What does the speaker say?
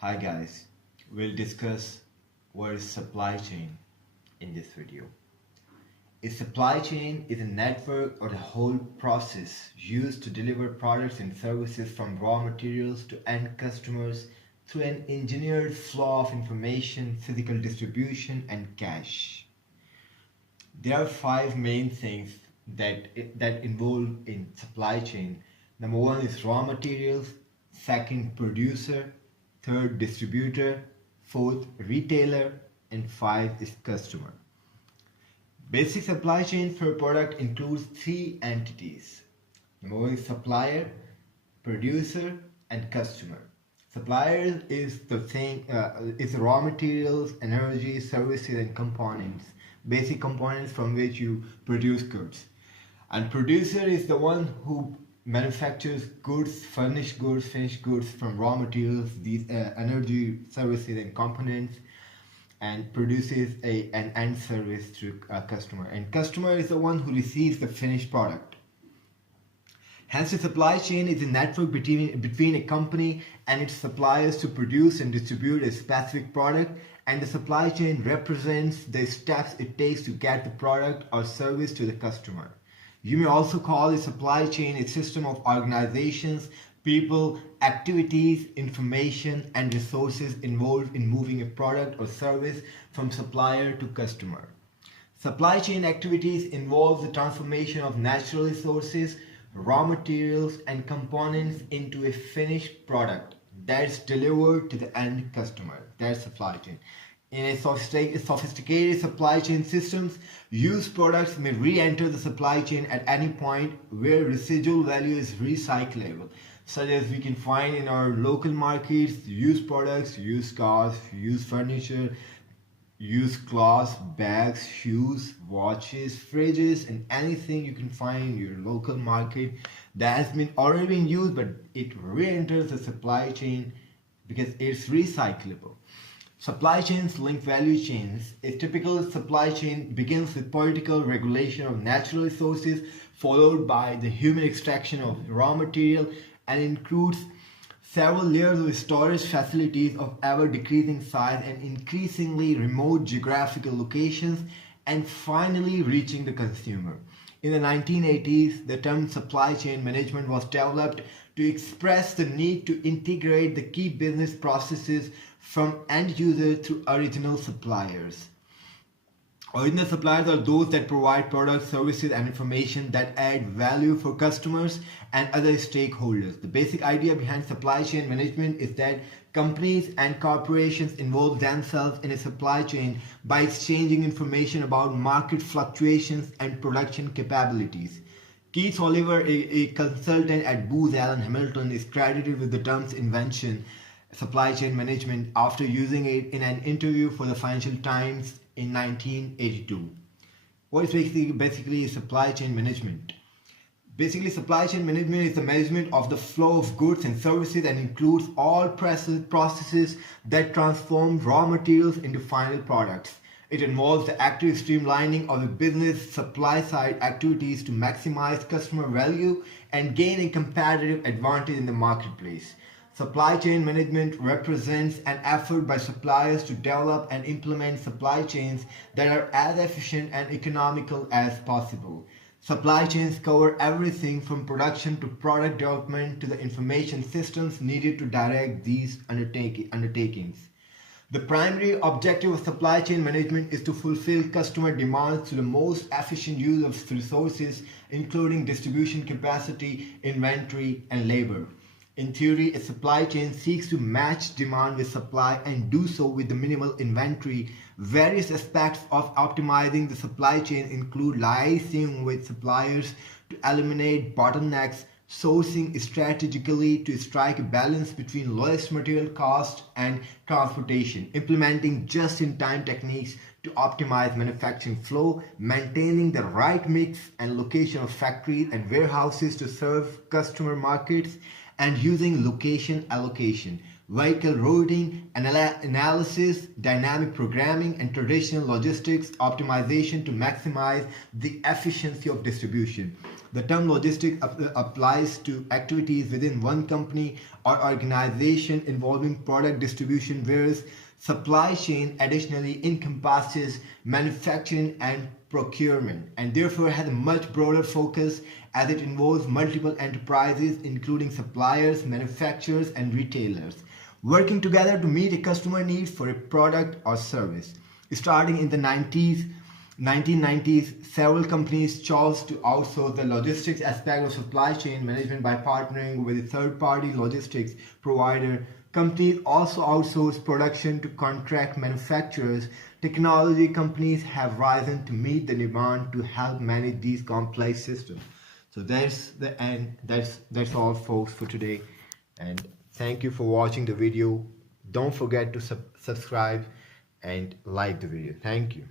Hi guys, we'll discuss what is supply chain in this video. A supply chain is a network or the whole process used to deliver products and services from raw materials to end customers through an engineered flow of information, physical distribution, and cash. There are five main things that involve in supply chain. Number one is raw materials, second producer, third distributor, fourth retailer, and five is customer. Basic supply chain for a product includes three entities. Number one is supplier, producer, and customer. Supplier is the thing is raw materials, energy, services, and components. Basic components from which you produce goods. And producer is the one who manufactures goods, finished goods from raw materials, these energy, services, and components, and produces an end service to a customer. And customer is the one who receives the finished product. Hence, the supply chain is a network between a company and its suppliers to produce and distribute a specific product, and the supply chain represents the steps it takes to get the product or service to the customer. You may also call a supply chain a system of organizations, people, activities, information, and resources involved in moving a product or service from supplier to customer. Supply chain activities involve the transformation of natural resources, raw materials, and components into a finished product that's delivered to the end customer. That's supply chain. In a sophisticated supply chain systems, used products may re-enter the supply chain at any point where residual value is recyclable, such as we can find in our local markets, used products, used cars, used furniture, used clothes, bags, shoes, watches, fridges, and anything you can find in your local market that has been already been used, but it re-enters the supply chain because it's recyclable. Supply chains link value chains. A typical supply chain begins with political regulation of natural resources, followed by the human extraction of raw material, and includes several layers of storage facilities of ever decreasing size and increasingly remote geographical locations, and finally reaching the consumer. In the 1980s, the term supply chain management was developed to express the need to integrate the key business processes from end users to original suppliers. Original suppliers are those that provide products, services, and information that add value for customers and other stakeholders. The basic idea behind supply chain management is that companies and corporations involve themselves in a supply chain by exchanging information about market fluctuations and production capabilities. Keith Oliver, a consultant at Booz Allen Hamilton, is credited with the term's invention, supply chain management, after using it in an interview for the Financial Times in 1982. What is basically supply chain management? Basically, supply chain management is the management of the flow of goods and services and includes all processes that transform raw materials into final products. It involves the active streamlining of the business supply side activities to maximize customer value and gain a competitive advantage in the marketplace. Supply chain management represents an effort by suppliers to develop and implement supply chains that are as efficient and economical as possible. Supply chains cover everything from production to product development to the information systems needed to direct these undertakings. The primary objective of supply chain management is to fulfill customer demands through the most efficient use of resources, including distribution capacity, inventory, and labor. In theory, a supply chain seeks to match demand with supply and do so with the minimal inventory. Various aspects of optimizing the supply chain include liaising with suppliers to eliminate bottlenecks, sourcing strategically to strike a balance between lowest material cost and transportation, implementing just-in-time techniques to optimize manufacturing flow, maintaining the right mix and location of factories and warehouses to serve customer markets, and using location allocation, vehicle routing, analysis, dynamic programming, and traditional logistics optimization to maximize the efficiency of distribution. The term logistics applies to activities within one company or organization involving product distribution, whereas supply chain additionally encompasses manufacturing and procurement, and therefore has a much broader focus as it involves multiple enterprises including suppliers, manufacturers and retailers working together to meet a customer need for a product or service. Starting in the 1990s, several companies chose to outsource the logistics aspect of supply chain management by partnering with a third-party logistics provider. Companies also outsource production to contract manufacturers. Technology companies have risen to meet the demand to help manage these complex systems. So that's the end. That's all, folks, for today. And thank you for watching the video. Don't forget to subscribe and like the video. Thank you.